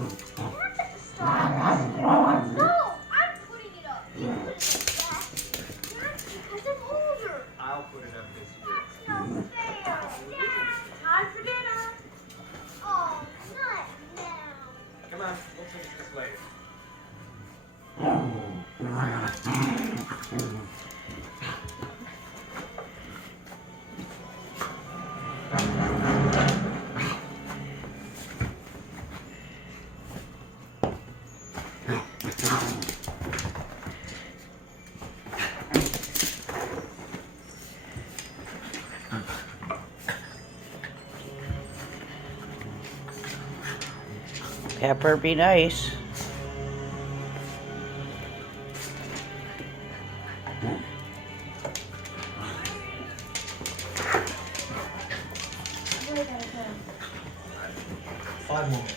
Stop. No, I'm putting it up. Because I'm older. I'll put it up this year. That's not fair. Time for dinner. Oh, not now. Come on, we'll finish this later. Pepper, be nice. Where did I go? 5 more minutes.